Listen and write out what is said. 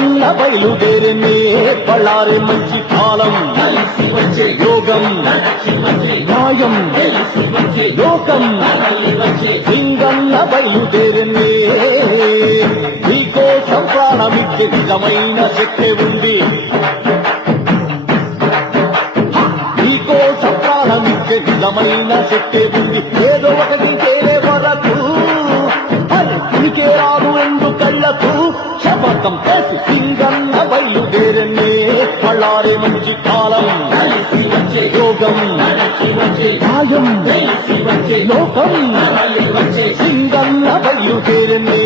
సింగన్న బయలుదేరనే పళ్ళారే మంచి కాలం యోగం న్యాయం లోకం సింగన్న బయలుదేరనే నీకోసం ప్రాణమిచ్చే నిజమైన శక్తి ఉంది నీకోసం ప్రాణమిచ్చే నిజమైన శక్తి ఉంది ఏదో ఒకటి చేరే వరకు నీకే రాదు ఎందుకళ్ళకు శపథం చేసి సింగన్న బయలుదేరనే పళ్ళారే మంచి కాలం యోగం న్యాయం లోకం సింగన్న బయలుదేరనే